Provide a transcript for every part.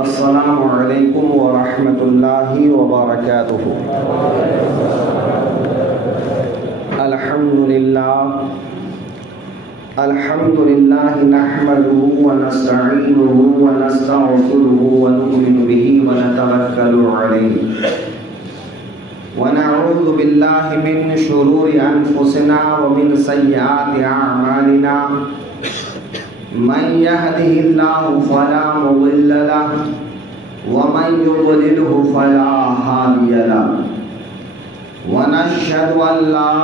السلام علیکم ورحمۃ اللہ وبرکاتہ۔ الحمد للہ نحمده ونستعینه ونستغفره ونؤمن به ونتوکل علیہ ونعوذ باللہ من شرور انفسنا ومن سیئات اعمالنا من يهده الله فلا مضل له ومن يضلله فلا هادي له ونشهد أن لا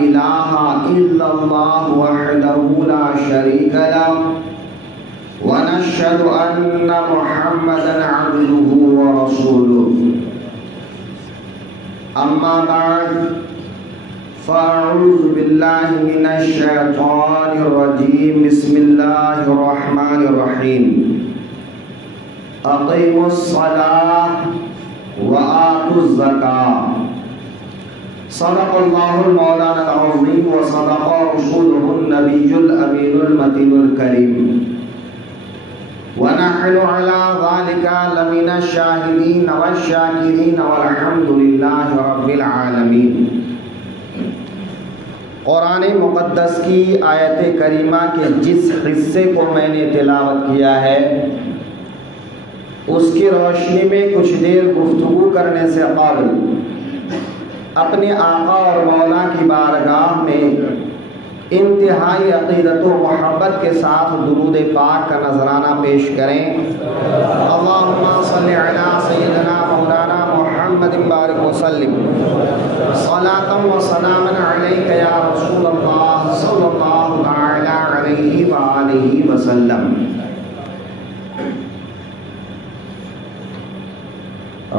إله إلا الله وحده لا شريك له ونشهد أن محمدا عبده ورسوله أما بعد فأعوذ بالله من الشيطان الرجيم بسم الله الرحمن الرحيم أقيموا الصلاة وآتوا الزكاة صدق الله المولانا العظيم وصدق رسوله النبي الأمين المتين الكريم ونحن على ذلك لمن الشاهدين والشاكرين والحمد لله رب العالمين۔ قرآن مقدس کی آیت کریمہ کے جس حصے کو میں نے تلاوت کیا ہے اس کی روشنی میں کچھ دیر گفتگو کرنے سے قبل اپنے آقا اور مولا کی بارگاہ میں انتہائی عقیدت و محبت کے ساتھ درود پاک کا نذرانہ پیش کریں۔ اللہم صلی علی سیدنا مولانا محمد بارک وسلم صلاۃ و سلاما علیک یا رسول اللہ صلی اللہ تعالی علیہ وآلہ وسلم۔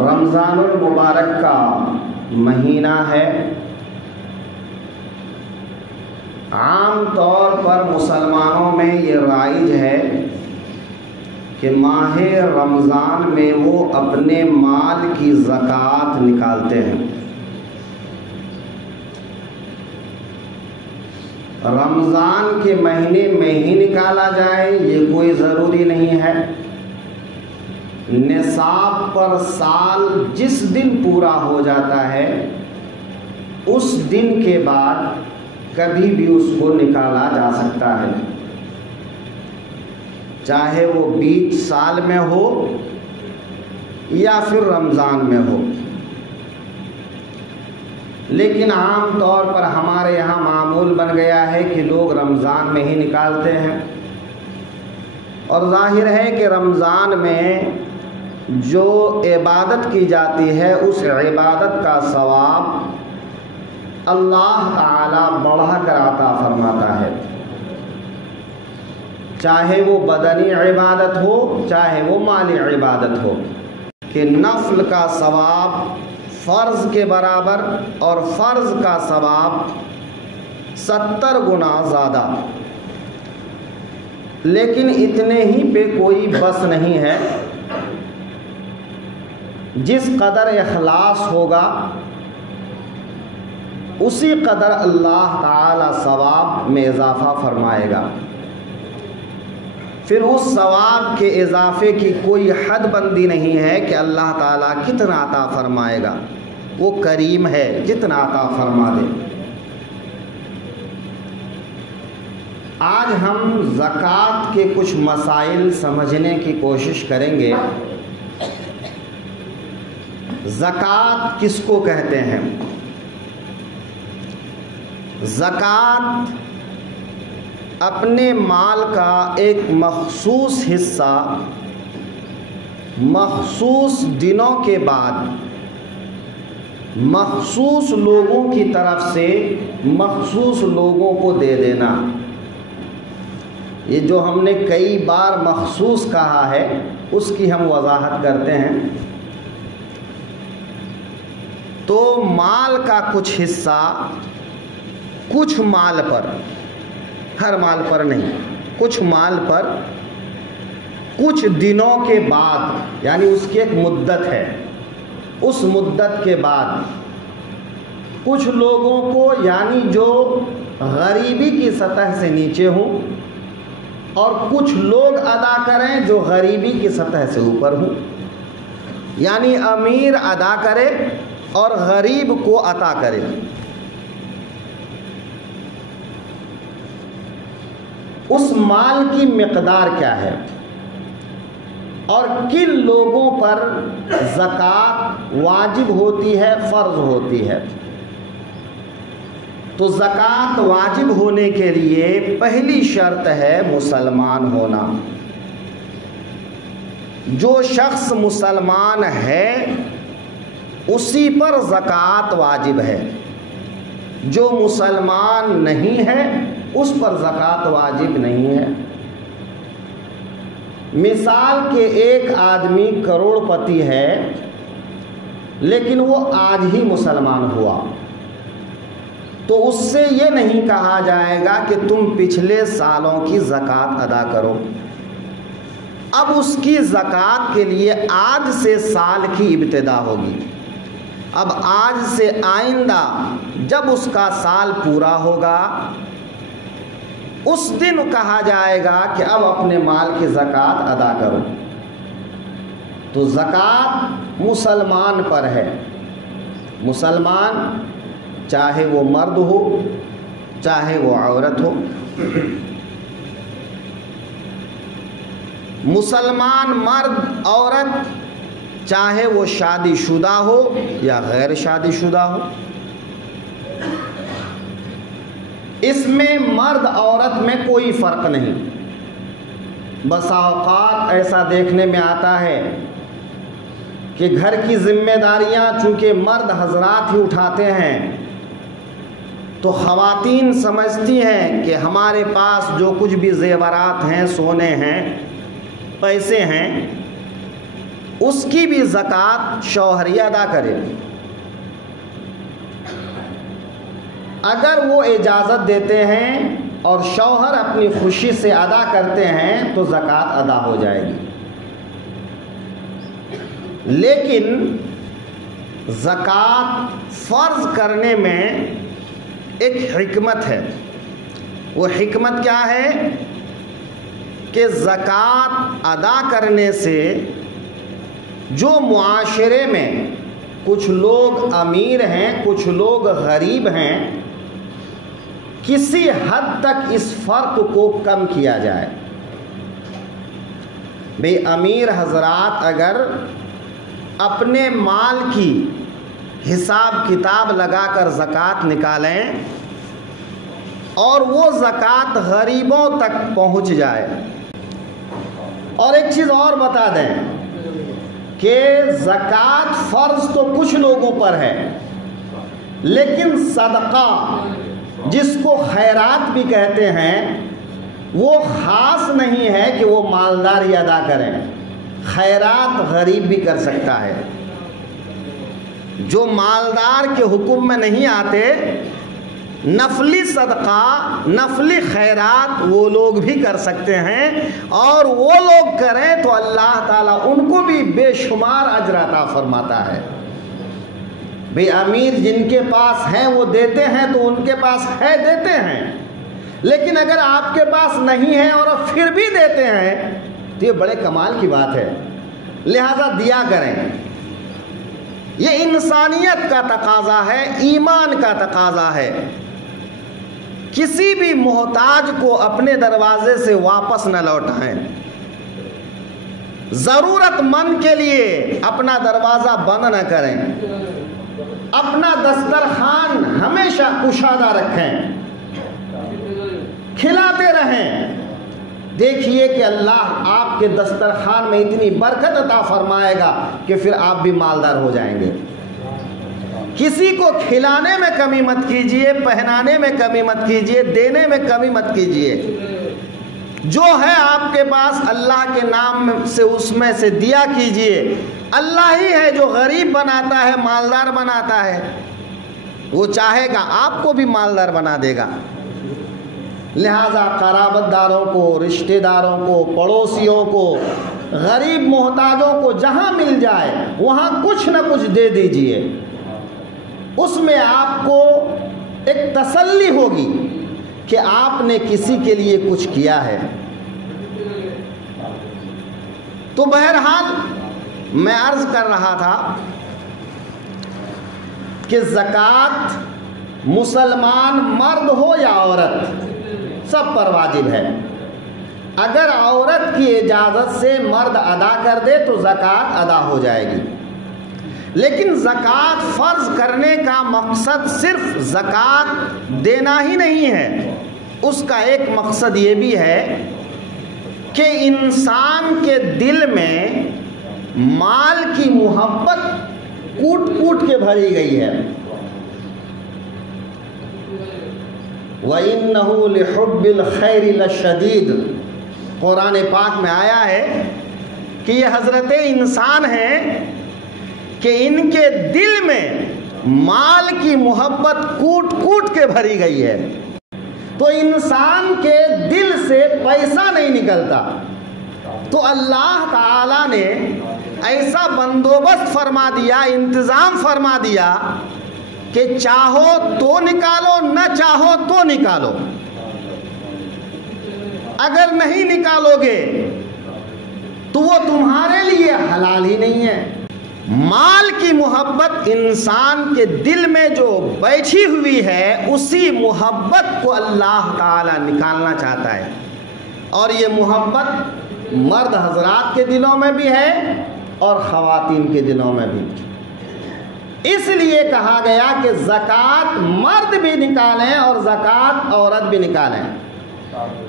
رمضان المبارک کا مہینہ ہے۔ عام طور پر مسلمانوں میں یہ رائج ہے کہ ماہ رمضان میں وہ اپنے مال کی زکوٰۃ نکالتے ہیں۔ رمضان کے مہینے میں ہی نکالا جائے یہ کوئی ضروری نہیں ہے۔ نصاب پر سال جس دن پورا ہو جاتا ہے اس دن کے بعد کبھی بھی اس کو نکالا جا سکتا ہے، چاہے وہ بیچ سال میں ہو یا پھر رمضان میں ہو۔ لیکن عام طور پر ہمارے یہاں معمول بن گیا ہے کہ لوگ رمضان میں ہی نکالتے ہیں، اور ظاہر ہے کہ رمضان میں جو عبادت کی جاتی ہے اس عبادت کا ثواب اللہ تعالی بڑھا کر عطا فرماتا ہے، چاہے وہ بدنی عبادت ہو چاہے وہ مالی عبادت ہو، کہ نفل کا ثواب فرض کے برابر اور فرض کا ثواب 70 گنا زیادہ۔ لیکن اتنے ہی پہ کوئی بس نہیں ہے، جس قدر اخلاص ہوگا اسی قدر اللہ تعالی ثواب میں اضافہ فرمائے گا۔ پھر اس ثواب کے اضافے کی کوئی حد بندی نہیں ہے کہ اللہ تعالیٰ کتنا عطا فرمائے گا، وہ کریم ہے جتنا عطا فرما دے۔ آج ہم زکوٰۃ کے کچھ مسائل سمجھنے کی کوشش کریں گے۔ زکوٰۃ کس کو کہتے ہیں؟ زکوٰۃ اپنے مال کا ایک مخصوص حصہ مخصوص دنوں کے بعد مخصوص لوگوں کی طرف سے مخصوص لوگوں کو دے دینا۔ یہ جو ہم نے کئی بار مخصوص کہا ہے اس کی ہم وضاحت کرتے ہیں۔ تو مال کا کچھ حصہ کچھ مال پر، ہر مال پر نہیں، کچھ مال پر کچھ دنوں کے بعد، یعنی اس کی ایک مدت ہے، اس مدت کے بعد کچھ لوگوں کو، یعنی جو غریبی کی سطح سے نیچے ہوں اور کچھ لوگ ادا کریں جو غریبی کی سطح سے اوپر ہوں، یعنی امیر ادا کرے اور غریب کو عطا کرے۔ اس مال کی مقدار کیا ہے اور کن لوگوں پر زکوٰۃ واجب ہوتی ہے، فرض ہوتی ہے؟ تو زکوٰۃ واجب ہونے کے لیے پہلی شرط ہے مسلمان ہونا۔ جو شخص مسلمان ہے اسی پر زکوٰۃ واجب ہے، جو مسلمان نہیں ہے اس پر زکوٰۃ واجب نہیں ہے۔ مثال کہ ایک آدمی کروڑ پتی ہے لیکن وہ آج ہی مسلمان ہوا، تو اس سے یہ نہیں کہا جائے گا کہ تم پچھلے سالوں کی زکوٰۃ ادا کرو۔ اب اس کی زکوٰۃ کے لیے آج سے سال کی ابتدا ہوگی۔ اب آج سے آئندہ جب اس کا سال پورا ہوگا اس دن کہا جائے گا کہ اب اپنے مال کی زکوٰۃ ادا کرو۔ تو زکوٰۃ مسلمان پر ہے، مسلمان چاہے وہ مرد ہو چاہے وہ عورت ہو، مسلمان مرد عورت چاہے وہ شادی شدہ ہو یا غیر شادی شدہ ہو۔ اس میں مرد عورت میں کوئی فرق نہیں۔ بسا اوقات ایسا دیکھنے میں آتا ہے کہ گھر کی ذمہ داریاں چونکہ مرد حضرات ہی اٹھاتے ہیں تو خواتین سمجھتی ہیں کہ ہمارے پاس جو کچھ بھی زیورات ہیں، سونے ہیں، پیسے ہیں، اس کی بھی زکوٰۃ شوہر ہی ادا کرے۔ اگر وہ اجازت دیتے ہیں اور شوہر اپنی خوشی سے ادا کرتے ہیں تو زکوٰۃ ادا ہو جائے گی۔ لیکن زکوٰۃ فرض کرنے میں ایک حکمت ہے۔ وہ حکمت کیا ہے کہ زکوٰۃ ادا کرنے سے جو معاشرے میں کچھ لوگ امیر ہیں کچھ لوگ غریب ہیں، کسی حد تک اس فرق کو کم کیا جائے۔ بھئی امیر حضرات اگر اپنے مال کی حساب کتاب لگا کر زکوٰۃ نکالیں اور وہ زکوٰۃ غریبوں تک پہنچ جائے۔ اور ایک چیز اور بتا دیں کہ زکوٰۃ فرض تو کچھ لوگوں پر ہے، لیکن صدقہ جس کو خیرات بھی کہتے ہیں وہ خاص نہیں ہے کہ وہ مالدار ہی ادا کریں، خیرات غریب بھی کر سکتا ہے۔ جو مالدار کے حکم میں نہیں آتے، نفلی صدقہ نفلی خیرات وہ لوگ بھی کر سکتے ہیں، اور وہ لوگ کریں تو اللہ تعالیٰ ان کو بھی بے شمار اجر عطا فرماتا ہے۔ بھئی امیر جن کے پاس ہیں وہ دیتے ہیں تو ان کے پاس ہے دیتے ہیں، لیکن اگر آپ کے پاس نہیں ہے اور پھر بھی دیتے ہیں تو یہ بڑے کمال کی بات ہے، لہذا دیا کریں۔ یہ انسانیت کا تقاضا ہے، ایمان کا تقاضا ہے۔ کسی بھی محتاج کو اپنے دروازے سے واپس نہ لوٹائیں، ضرورت مند کے لیے اپنا دروازہ بند نہ کریں، اپنا دسترخوان ہمیشہ کشادہ رکھیں، کھلاتے رہیں۔ دیکھیے کہ اللہ آپ کے دسترخوان میں اتنی برکت عطا فرمائے گا کہ پھر آپ بھی مالدار ہو جائیں گے۔ کسی کو کھلانے میں کمی مت کیجیے، پہنانے میں کمی مت کیجیے، دینے میں کمی مت کیجیے۔ جو ہے آپ کے پاس اللہ کے نام سے اس میں سے دیا کیجیے۔ اللہ ہی ہے جو غریب بناتا ہے، مالدار بناتا ہے، وہ چاہے گا آپ کو بھی مالدار بنا دے گا۔ لہذا قرابت داروں کو، رشتہ داروں کو، پڑوسیوں کو، غریب محتاجوں کو جہاں مل جائے وہاں کچھ نہ کچھ دے دیجئے۔ اس میں آپ کو ایک تسلی ہوگی کہ آپ نے کسی کے لیے کچھ کیا ہے۔ تو بہرحال میں عرض کر رہا تھا کہ زکوٰۃ مسلمان مرد ہو یا عورت سب پر واجب ہے۔ اگر عورت کی اجازت سے مرد ادا کر دے تو زکوٰۃ ادا ہو جائے گی، لیکن زکوٰۃ فرض کرنے کا مقصد صرف زکوٰۃ دینا ہی نہیں ہے، اس کا ایک مقصد یہ بھی ہے کہ انسان کے دل میں مال کی محبت کوٹ کوٹ کے بھری گئی ہے۔ وَإِنَّهُ لِحُبِّ الْخَيْرِ لَشَدِيدٌ، قرآن پاک میں آیا ہے کہ یہ حضرت انسان ہیں کہ ان کے دل میں مال کی محبت کوٹ کوٹ کے بھری گئی ہے۔ تو انسان کے دل سے پیسہ نہیں نکلتا، تو اللہ تعالیٰ نے ایسا بندوبست فرما دیا، انتظام فرما دیا کہ چاہو تو نکالو، نہ چاہو تو نکالو۔ اگر نہیں نکالو گے تو وہ تمہارے لیے حلال ہی نہیں ہے۔ مال کی محبت انسان کے دل میں جو بیٹھی ہوئی ہے، اسی محبت کو اللہ تعالیٰ نکالنا چاہتا ہے، اور یہ محبت مرد حضرات کے دلوں میں بھی ہے اور خواتین کے دلوں میں بھی۔ اس لیے کہا گیا کہ زکوٰۃ مرد بھی نکالیں اور زکوٰۃ عورت بھی نکالیں،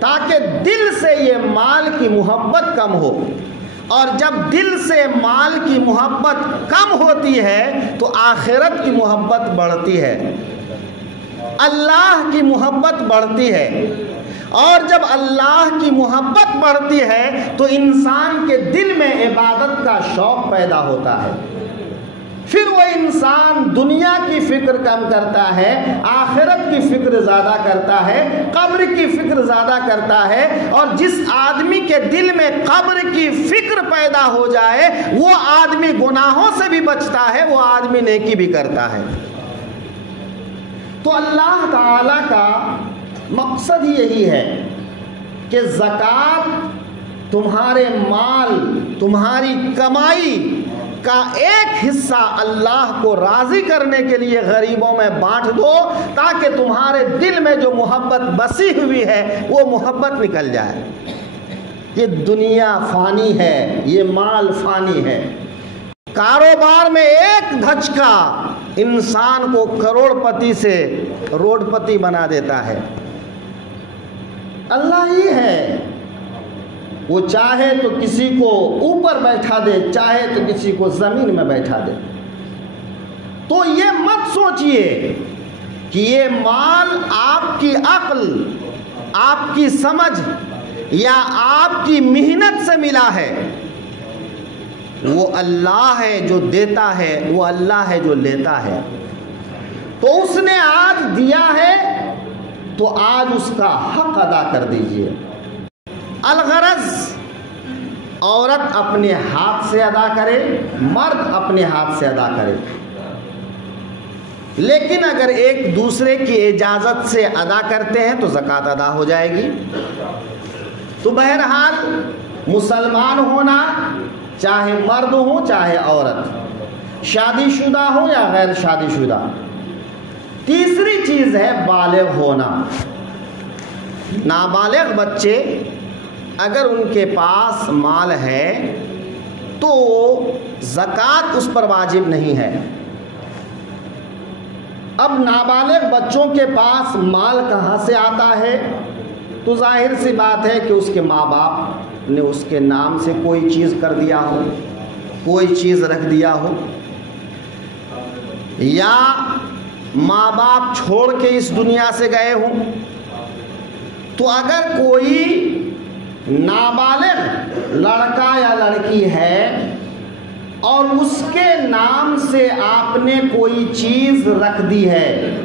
تاکہ دل سے یہ مال کی محبت کم ہو، اور جب دل سے مال کی محبت کم ہوتی ہے تو آخرت کی محبت بڑھتی ہے، اللہ کی محبت بڑھتی ہے، اور جب اللہ کی محبت بڑھتی ہے تو انسان کے دل میں عبادت کا شوق پیدا ہوتا ہے۔ پھر وہ انسان دنیا کی فکر کم کرتا ہے، آخرت کی فکر زیادہ کرتا ہے، قبر کی فکر زیادہ کرتا ہے، اور جس آدمی کے دل میں قبر کی فکر پیدا ہو جائے وہ آدمی گناہوں سے بھی بچتا ہے، وہ آدمی نیکی بھی کرتا ہے۔ تو اللہ تعالیٰ کا مقصد یہی ہے کہ زکوٰۃ تمہارے مال، تمہاری کمائی کا ایک حصہ اللہ کو راضی کرنے کے لیے غریبوں میں بانٹ دو، تاکہ تمہارے دل میں جو محبت بسی ہوئی ہے وہ محبت نکل جائے۔ یہ دنیا فانی ہے، یہ مال فانی ہے۔ کاروبار میں ایک دھچکا انسان کو کروڑ پتی سے روڈ پتی بنا دیتا ہے۔ اللہ ہی ہے، وہ چاہے تو کسی کو اوپر بیٹھا دے، چاہے تو کسی کو زمین میں بیٹھا دے۔ تو یہ مت سوچئے کہ یہ مال آپ کی عقل، آپ کی سمجھ یا آپ کی محنت سے ملا ہے۔ وہ اللہ ہے جو دیتا ہے، وہ اللہ ہے جو لیتا ہے۔ تو اس نے آج دیا ہے تو آج اس کا حق ادا کر دیجئے۔ الغرض عورت اپنے ہاتھ سے ادا کرے، مرد اپنے ہاتھ سے ادا کرے، لیکن اگر ایک دوسرے کی اجازت سے ادا کرتے ہیں تو زکوٰۃ ادا ہو جائے گی۔ تو بہرحال مسلمان ہونا، چاہے مرد ہو چاہے عورت، شادی شدہ ہو یا غیر شادی شدہ۔ تیسری چیز ہے بالغ ہونا۔ نابالغ بچے اگر ان کے پاس مال ہے تو زکوٰۃ اس پر واجب نہیں ہے۔ اب نابالغ بچوں کے پاس مال کہاں سے آتا ہے؟ تو ظاہر سی بات ہے کہ اس کے ماں باپ نے اس کے نام سے کوئی چیز کر دیا ہو، کوئی چیز رکھ دیا ہو، یا ماں باپ چھوڑ کے اس دنیا سے گئے ہوں۔ تو اگر کوئی نابالغ لڑکا یا لڑکی ہے اور اس کے نام سے آپ نے کوئی چیز رکھ دی ہے،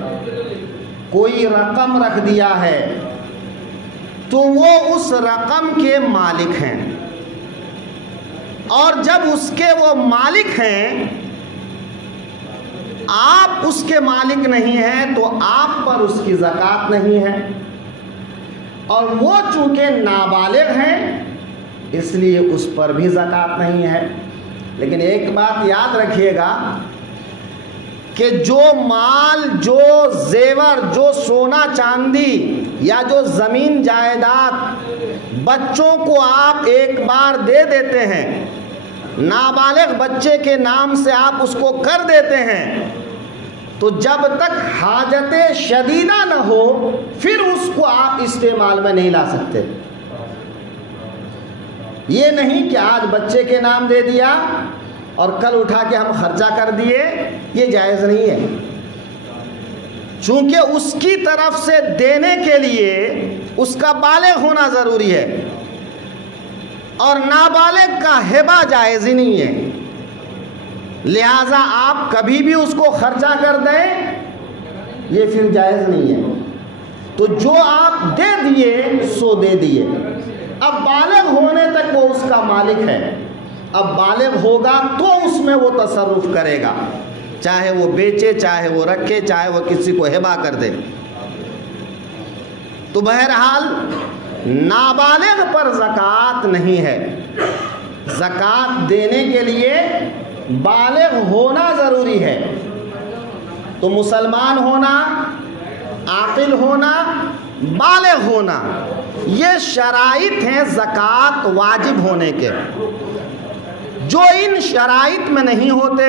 کوئی رقم رکھ دیا ہے، تو وہ اس رقم کے مالک ہیں، اور جب اس کے وہ مالک ہیں، آپ اس کے مالک نہیں ہیں تو آپ پر اس کی زکوٰۃ نہیں ہے، اور وہ چونکہ نابالغ ہیں اس لیے اس پر بھی زکوٰۃ نہیں ہے۔ لیکن ایک بات یاد رکھیے گا کہ جو مال، جو زیور، جو سونا چاندی یا جو زمین جائیداد بچوں کو آپ ایک بار دے دیتے ہیں، نابالغ بچے کے نام سے آپ اس کو کر دیتے ہیں، تو جب تک حاجت شدیدہ نہ ہو پھر اس کو آپ استعمال میں نہیں لا سکتے۔ یہ نہیں کہ آج بچے کے نام دے دیا اور کل اٹھا کے ہم خرچہ کر دیے، یہ جائز نہیں ہے۔ چونکہ اس کی طرف سے دینے کے لیے اس کا بالغ ہونا ضروری ہے، اور نابالغ کا ہبہ جائز ہی نہیں ہے۔ لہذا آپ کبھی بھی اس کو خرچہ کر دیں، یہ پھر جائز نہیں ہے۔ تو جو آپ دے دیے سو دے دیے۔ اب بالغ ہونے تک وہ اس کا مالک ہے، اب بالغ ہوگا تو اس میں وہ تصرف کرے گا، چاہے وہ بیچے، چاہے وہ رکھے، چاہے وہ کسی کو ہبہ کر دے۔ تو بہرحال نابالغ پر زکوٰۃ نہیں ہے۔ زکوٰۃ دینے کے لیے بالغ ہونا ضروری ہے۔ تو مسلمان ہونا، عاقل ہونا، بالغ ہونا، یہ شرائط ہیں زکوٰۃ واجب ہونے کے۔ جو ان شرائط میں نہیں ہوتے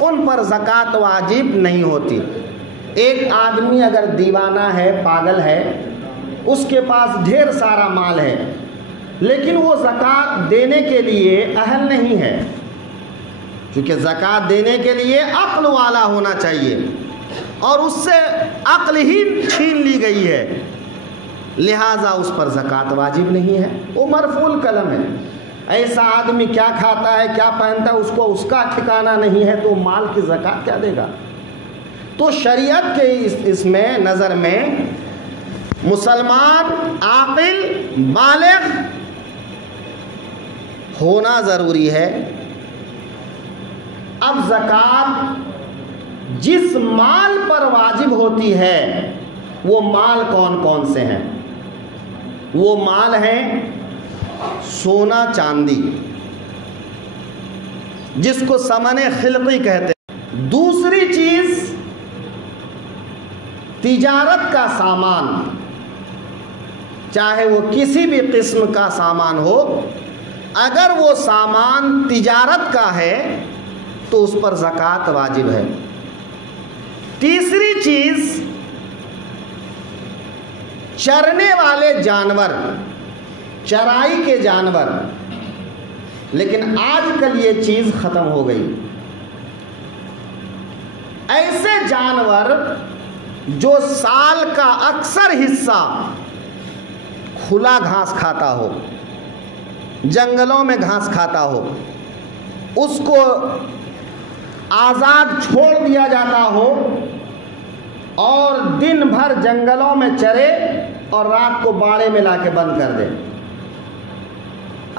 ان پر زکوٰۃ واجب نہیں ہوتی۔ ایک آدمی اگر دیوانہ ہے، پاگل ہے، اس کے پاس ڈھیر سارا مال ہے، لیکن وہ زکوٰۃ دینے کے لیے اہل نہیں ہے، کیونکہ زکوٰۃ دینے کے لیے عقل والا ہونا چاہیے، اور اس سے عقل ہی چھین لی گئی ہے، لہٰذا اس پر زکوٰۃ واجب نہیں ہے، وہ مرفوع القلم ہے۔ ایسا آدمی کیا کھاتا ہے، کیا پہنتا ہے، اس کا ٹھکانہ نہیں ہے، تو مال کی زکوٰۃ کیا دے گا؟ تو شریعت کے اس میں نظر میں مسلمان عاقل بالغ ہونا ضروری ہے۔ اب زکوٰۃ جس مال پر واجب ہوتی ہے وہ مال کون کون سے ہیں؟ وہ مال ہیں سونا چاندی، جس کو ثمن خلقی کہتے ہیں۔ دوسری چیز تجارت کا سامان، چاہے وہ کسی بھی قسم کا سامان ہو، اگر وہ سامان تجارت کا ہے تو اس پر زکوٰۃ واجب ہے۔ تیسری چیز چرنے والے جانور، چرائی کے جانور، لیکن آج کل یہ چیز ختم ہو گئی۔ ایسے جانور جو سال کا اکثر حصہ کھلا گھاس کھاتا ہو، جنگلوں میں گھاس کھاتا ہو، اس کو آزاد چھوڑ دیا جاتا ہو اور دن بھر جنگلوں میں چرے اور رات کو باڑے میں لا کے بند کر دے۔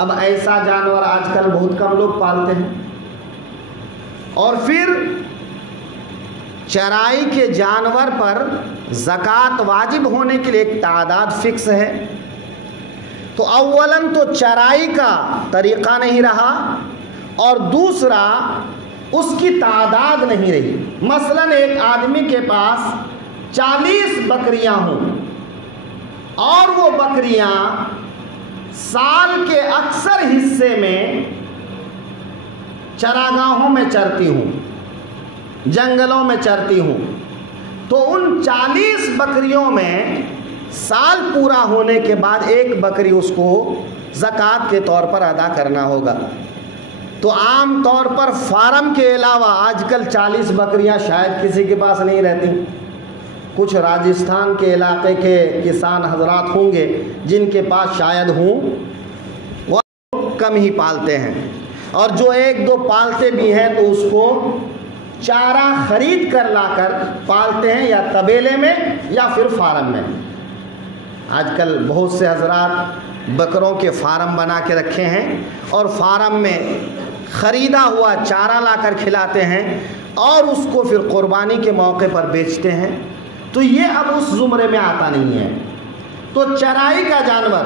اب ایسا جانور آج کل بہت کم لوگ پالتے ہیں۔ اور پھر چرائی کے جانور پر زکوٰۃ واجب ہونے کے لیے ایک تعداد فکس ہے۔ تو اولاً تو چرائی کا طریقہ نہیں رہا، اور دوسرا اس کی تعداد نہیں رہی۔ مثلاً ایک آدمی کے پاس 40 بکریاں ہوں اور وہ بکریاں سال کے اکثر حصے میں چراگاہوں میں چرتی ہوں، جنگلوں میں چرتی ہوں، تو ان 40 بکریوں میں سال پورا ہونے کے بعد ایک بکری اس کو زکوٰۃ کے طور پر ادا کرنا ہوگا۔ تو عام طور پر فارم کے علاوہ آج کل 40 بکریاں شاید کسی کے پاس نہیں رہتی۔ کچھ راجستھان کے علاقے کے کسان حضرات ہوں گے جن کے پاس شاید ہوں، وہ کم ہی پالتے ہیں، اور جو ایک دو پالتے بھی ہیں تو اس کو چارہ خرید کر لا کر پالتے ہیں، یا تبیلے میں یا پھر فارم میں۔ آج کل بہت سے حضرات بکروں کے فارم بنا کے رکھے ہیں اور فارم میں خریدا ہوا چارہ لا کر کھلاتے ہیں اور اس کو پھر قربانی کے موقع پر بیچتے ہیں۔ تو یہ اب اس زمرے میں آتا نہیں ہے۔ تو چرائی کا جانور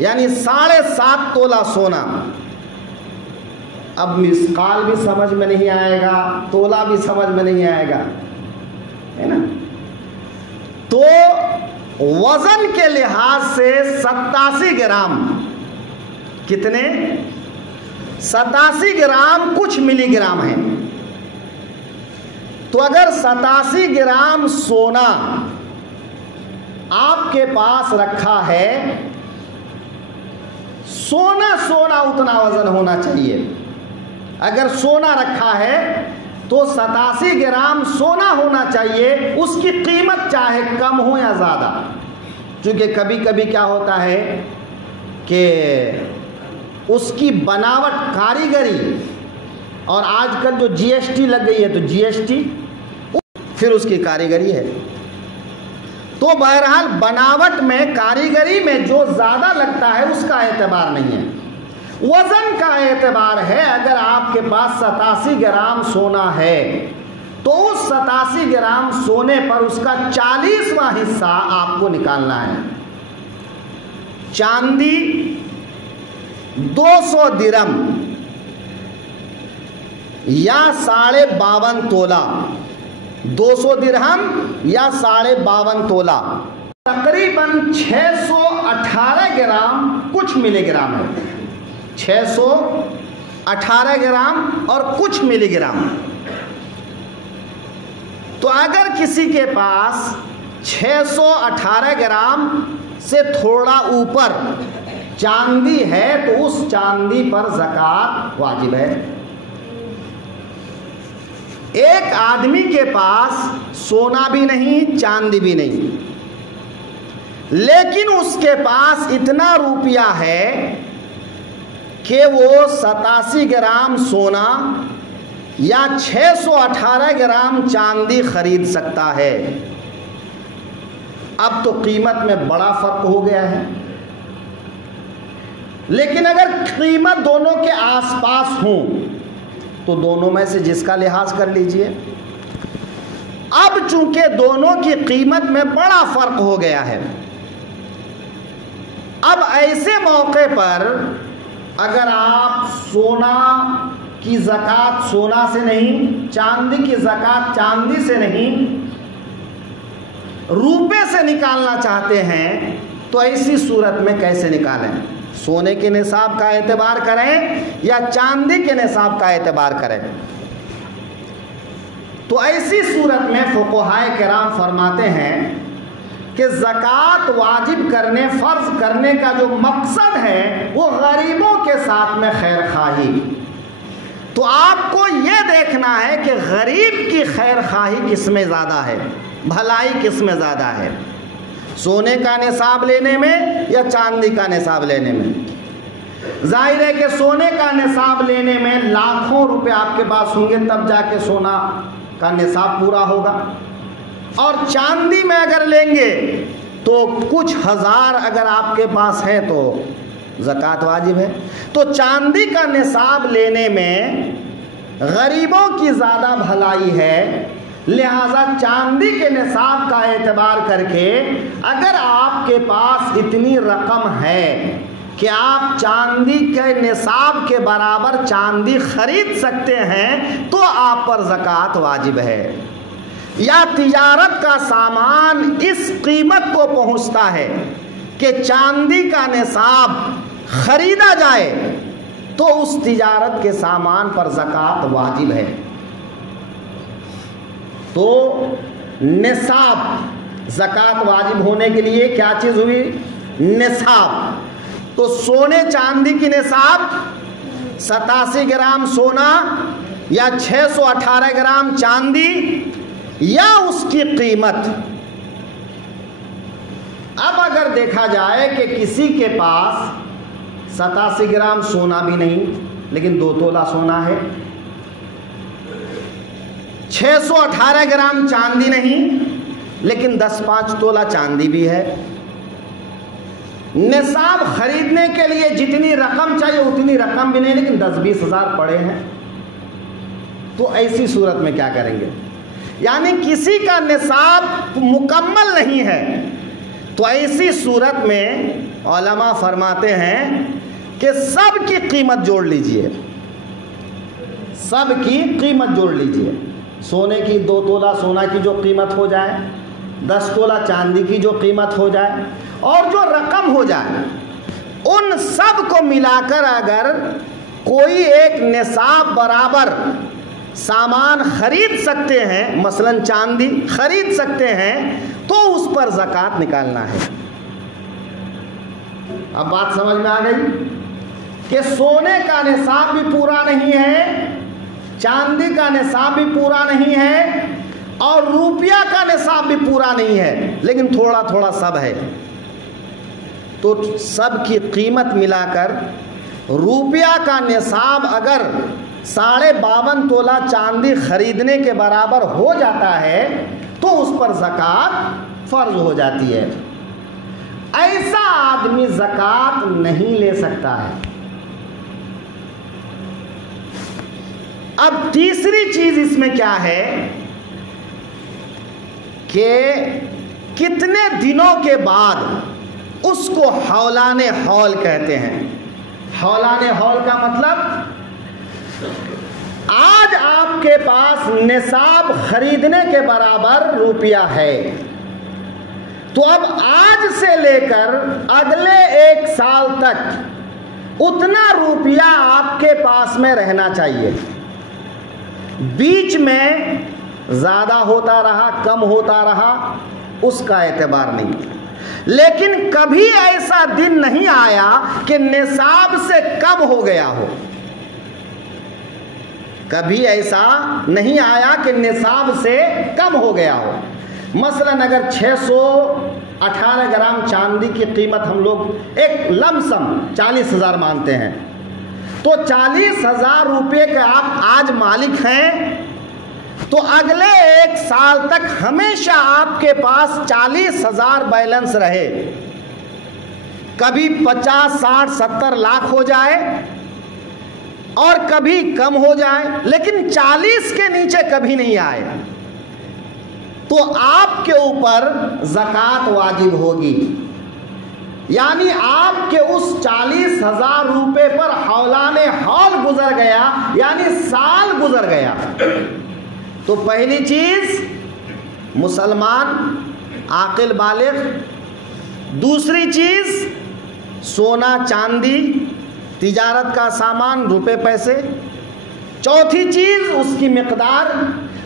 یعنی 7.5 تولہ سونا. اب مسقال بھی سمجھ میں نہیں آئے گا، تولہ بھی سمجھ میں نہیں آئے گا، ہے نا. تو وزن کے لحاظ سے 87 گرام، کتنے؟ 87 گرام کچھ ملی گرام ہیں. تو اگر 87 گرام سونا آپ کے پاس رکھا ہے، سونا اتنا وزن ہونا چاہیے. اگر سونا رکھا ہے تو 87 گرام سونا ہونا چاہیے. اس کی قیمت چاہے کم ہو یا زیادہ، چونکہ کبھی کبھی کیا ہوتا ہے کہ اس کی بناوٹ، کاریگری، اور آج کل جو جی ایس ٹی لگ گئی ہے تو جی ایس ٹی پھر اس کی کاریگری ہے. تو بہرحال بناوٹ میں، کاریگری میں جو زیادہ لگتا ہے اس کا اعتبار نہیں ہے، وزن کا اعتبار ہے. اگر آپ کے پاس 87 گرام سونا ہے تو اس 87 گرام سونے پر اس کا 40واں حصہ آپ کو نکالنا ہے. چاندی 200 درم یا 52.5 تولہ، 200 درہم یا 52.5 تولہ، تقریباً 618 گرام کچھ ملی گرام ہے. 618 گرام اور کچھ ملی گرام. تو اگر کسی کے پاس 618 گرام سے تھوڑا اوپر چاندی ہے تو اس چاندی پر زکوٰۃ واجب ہے. ایک آدمی کے پاس سونا بھی نہیں، چاندی بھی نہیں، لیکن اس کے پاس اتنا روپیہ ہے کہ وہ 87 گرام سونا یا 618 گرام چاندی خرید سکتا ہے. اب تو قیمت میں بڑا فرق ہو گیا ہے، لیکن اگر قیمت دونوں کے آس پاس ہوں تو دونوں میں سے جس کا لحاظ کر لیجئے. اب چونکہ دونوں کی قیمت میں بڑا فرق ہو گیا ہے، اب ایسے موقع پر اگر آپ سونا کی زکوٰۃ سونا سے نہیں، چاندی کی زکوٰۃ چاندی سے نہیں، روپے سے نکالنا چاہتے ہیں تو ایسی صورت میں کیسے نکالیں؟ سونے کے نصاب کا اعتبار کریں یا چاندی کے نصاب کا اعتبار کریں؟ تو ایسی صورت میں فقہائے کرام فرماتے ہیں کہ زکوٰۃ واجب کرنے، فرض کرنے کا جو مقصد ہے وہ غریبوں کے ساتھ میں خیر خواہی. تو آپ کو یہ دیکھنا ہے کہ غریب کی خیر خواہی کس میں زیادہ ہے، بھلائی کس میں زیادہ ہے، سونے کا نصاب لینے میں یا چاندی کا نصاب لینے میں. ظاہر ہے کہ سونے کا نصاب لینے میں لاکھوں روپے آپ کے پاس ہوں گے تب جا کے سونا کا نصاب پورا ہوگا، اور چاندی میں اگر لیں گے تو کچھ ہزار اگر آپ کے پاس ہے تو زکوٰۃ واجب ہے. تو چاندی کا نصاب لینے میں غریبوں کی زیادہ بھلائی ہے، لہذا چاندی کے نصاب کا اعتبار کر کے اگر آپ کے پاس اتنی رقم ہے کہ آپ چاندی کے نصاب کے برابر چاندی خرید سکتے ہیں تو آپ پر زکوٰۃ واجب ہے. یا تجارت کا سامان اس قیمت کو پہنچتا ہے کہ چاندی کا نصاب خریدا جائے تو اس تجارت کے سامان پر زکوٰۃ واجب ہے. تو نصاب زکوٰۃ واجب ہونے کے لیے کیا چیز ہوئی؟ نصاب. تو سونے چاندی کی نصاب 87 گرام سونا یا 618 گرام چاندی یا اس کی قیمت. اب اگر دیکھا جائے کہ کسی کے پاس 87 گرام سونا بھی نہیں لیکن 2 تولہ سونا ہے، 618 گرام چاندی نہیں لیکن 10-5 تولہ چاندی بھی ہے، نصاب خریدنے کے لیے جتنی رقم چاہیے اتنی رقم بھی نہیں لیکن 10-20 ہزار پڑے ہیں، تو ایسی صورت میں کیا کریں گے؟ یعنی کسی کا نصاب مکمل نہیں ہے تو ایسی صورت میں علماء فرماتے ہیں کہ سب کی قیمت جوڑ لیجئے، سب کی قیمت جوڑ لیجئے۔ سونے کی 2 تولہ سونا کی جو قیمت ہو جائے، 10 تولہ چاندی کی جو قیمت ہو جائے، اور جو رقم ہو جائے، ان سب کو ملا کر اگر کوئی ایک نصاب برابر سامان خرید سکتے ہیں، مثلا چاندی خرید سکتے ہیں، تو اس پر زکوٰۃ نکالنا ہے۔ اب بات سمجھ میں آ گئی کہ سونے کا نصاب بھی پورا نہیں ہے، چاندی کا نصاب بھی پورا نہیں ہے، اور روپیہ کا نصاب بھی پورا نہیں ہے، لیکن تھوڑا تھوڑا سب ہے، تو سب کی قیمت ملا کر روپیہ کا نصاب اگر 52.5 تولہ چاندی خریدنے کے برابر ہو جاتا ہے تو اس پر زکوٰۃ فرض ہو جاتی ہے۔ ایسا آدمی زکوٰۃ نہیں لے سکتا ہے۔ اب تیسری چیز اس میں کیا ہے کہ کتنے دنوں کے بعد اس کو حولان حول کہتے ہیں۔ حولان حول کا مطلب آج آپ کے پاس نصاب خریدنے کے برابر روپیہ ہے، تو اب آج سے لے کر اگلے 1 سال تک اتنا روپیہ آپ کے پاس میں رہنا چاہیے۔ بیچ میں زیادہ ہوتا رہا، کم ہوتا رہا، اس کا اعتبار نہیں، لیکن کبھی ایسا دن نہیں آیا کہ نصاب سے کم ہو گیا ہو۔ کبھی ایسا نہیں آیا کہ نصاب سے کم ہو گیا ہو۔ مثلا اگر 618 گرام چاندی کی قیمت ہم لوگ ایک لم سم 40,000 مانتے ہیں، تو 40,000 روپے کے آپ آج مالک ہیں، تو اگلے 1 سال تک ہمیشہ آپ کے پاس 40,000 بیلنس رہے۔ کبھی 50، 60، 70 لاکھ ہو جائے اور کبھی کم ہو جائے، لیکن 40 کے نیچے کبھی نہیں آئے، تو آپ کے اوپر زکوٰۃ واجب ہوگی۔ یعنی آپ کے اس 40,000 روپے پر حولان حول گزر گیا، یعنی سال گزر گیا۔ تو پہلی چیز مسلمان عاقل بالغ، دوسری چیز سونا چاندی تجارت کا سامان روپے پیسے، چوتھی چیز اس کی مقدار،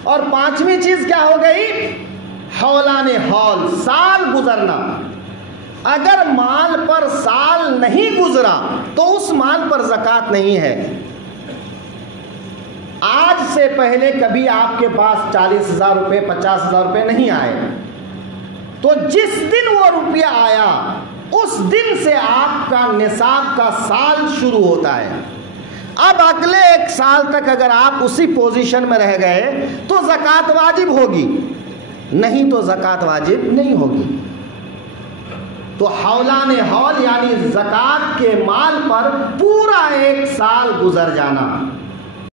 اور پانچویں چیز کیا ہو گئی؟ حولان حول، سال گزرنا۔ اگر مال پر سال نہیں گزرا تو اس مال پر زکوٰۃ نہیں ہے۔ آج سے پہلے کبھی آپ کے پاس 40,000 روپے 50,000 روپے نہیں آئے، تو جس دن وہ روپیہ آیا اس دن سے آپ کا نصاب کا سال شروع ہوتا ہے۔ اب اگلے 1 سال تک اگر آپ اسی پوزیشن میں رہ گئے تو زکوٰۃ واجب ہوگی، نہیں تو زکوٰۃ واجب نہیں ہوگی۔ تو حولان حول یعنی زکوٰۃ کے مال پر پورا 1 سال گزر جانا۔